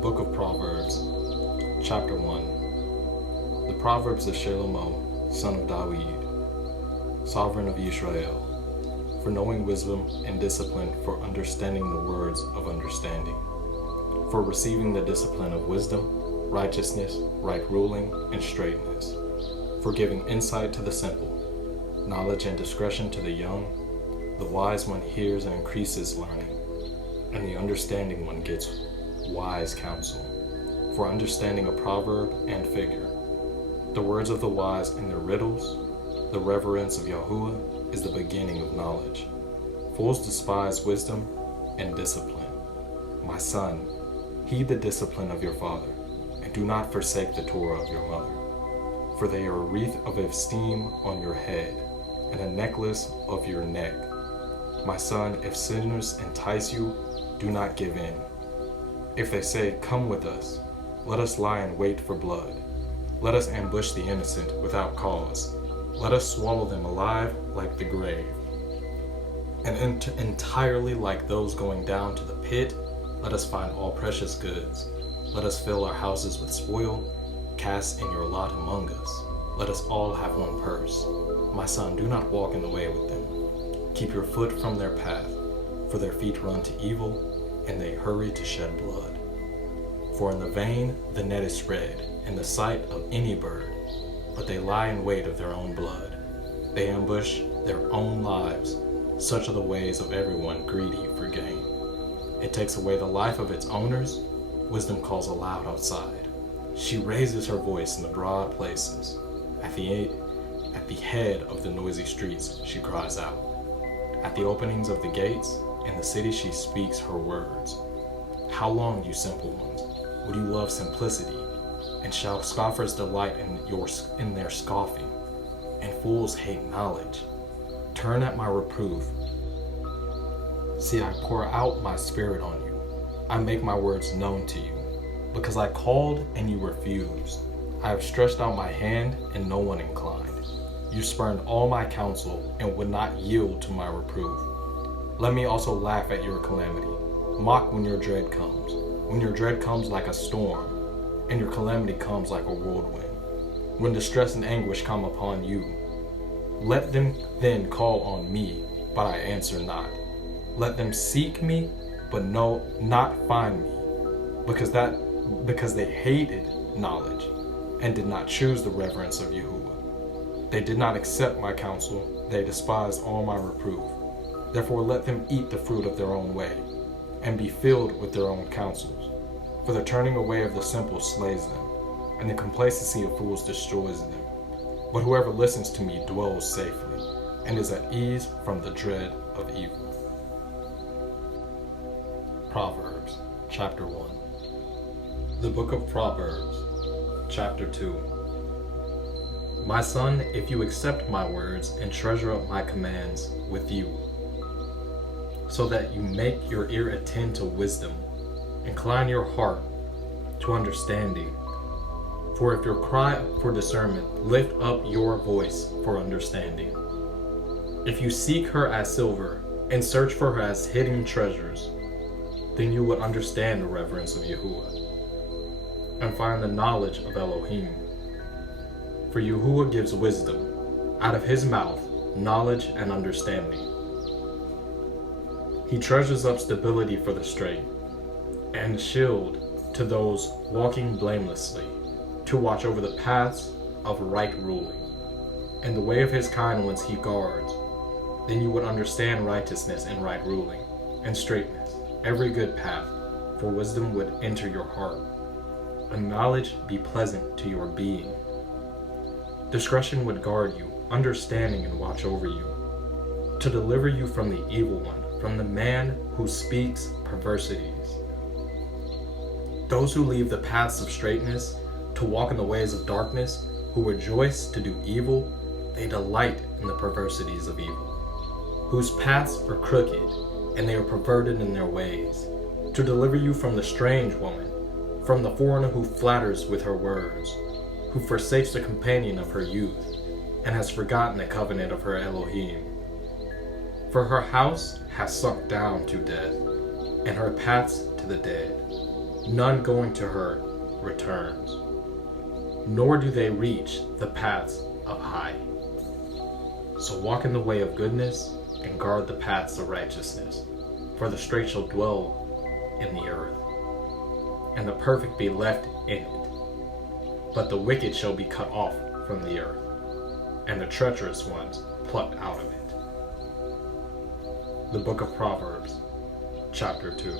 Book of Proverbs, Chapter 1. The Proverbs of Shlomo, son of Dawid, sovereign of Israel, for knowing wisdom and discipline, for understanding the words of understanding, for receiving the discipline of wisdom, righteousness, right ruling, and straightness, for giving insight to the simple, knowledge and discretion to the young. The wise one hears and increases learning, and the understanding one gets wise counsel, for understanding a proverb and figure. The words of the wise and their riddles, the reverence of Yahuwah is the beginning of knowledge. Fools despise wisdom and discipline. My son, heed the discipline of your father, and do not forsake the Torah of your mother. For they are a wreath of esteem on your head, and a necklace of your neck. My son, if sinners entice you, do not give in. If they say, "Come with us, let us lie in wait for blood. Let us ambush the innocent without cause. Let us swallow them alive like the grave. And entirely like those going down to the pit, let us find all precious goods. Let us fill our houses with spoil. Cast in your lot among us. Let us all have one purse. My son, do not walk in the way with them. Keep your foot from their path, for their feet run to evil, and they hurry to shed blood. For in the vain the net is spread, in the sight of any bird, but they lie in wait of their own blood. They ambush their own lives. Such are the ways of everyone greedy for gain. It takes away the life of its owners. Wisdom calls aloud outside. She raises her voice in the broad places. At the head of the noisy streets she cries out. At the openings of the gates in the city she speaks her words. How long, you simple ones, would you love simplicity? And shall scoffers delight in their scoffing? And fools hate knowledge? Turn at my reproof. See, I pour out my spirit on you. I make my words known to you. Because I called and you refused. I have stretched out my hand and no one inclined. You spurned all my counsel and would not yield to my reproof. Let me also laugh at your calamity. Mock when your dread comes. When your dread comes like a storm, and your calamity comes like a whirlwind. When distress and anguish come upon you, let them then call on me, but I answer not. Let them seek me, but not find me, because they hated knowledge and did not choose the reverence of Yahuwah. They did not accept my counsel, they despised all my reproof. Therefore let them eat the fruit of their own way, and be filled with their own counsels. For the turning away of the simple slays them, and the complacency of fools destroys them. But whoever listens to me dwells safely, and is at ease from the dread of evil. Proverbs, Chapter 1. The Book of Proverbs, Chapter 2. My son, if you accept my words and treasure up my commands with you, so that you make your ear attend to wisdom, incline your heart to understanding. For if you cry for discernment, lift up your voice for understanding. If you seek her as silver and search for her as hidden treasures, then you would understand the reverence of Yahuwah and find the knowledge of Elohim. For Yahuwah gives wisdom, out of his mouth knowledge and understanding. He treasures up stability for the straight, and a shield to those walking blamelessly, to watch over the paths of right ruling, and the way of his kind ones he guards. Then you would understand righteousness and right ruling, and straightness, every good path, for wisdom would enter your heart, and knowledge be pleasant to your being. Discretion would guard you, understanding and watch over you, to deliver you from the evil one, from the man who speaks perversities. Those who leave the paths of straightness to walk in the ways of darkness, who rejoice to do evil, they delight in the perversities of evil, whose paths are crooked, and they are perverted in their ways, to deliver you from the strange woman, from the foreigner who flatters with her words, who forsakes the companion of her youth, and has forgotten the covenant of her Elohim. For her house has sunk down to death, and her paths to the dead. none going to her returns, nor do they reach the paths of high. So walk in the way of goodness and guard the paths of righteousness, for the straight shall dwell in the earth, and the perfect be left in it. But the wicked shall be cut off from the earth, and the treacherous ones plucked out of it. The Book of Proverbs, chapter 2.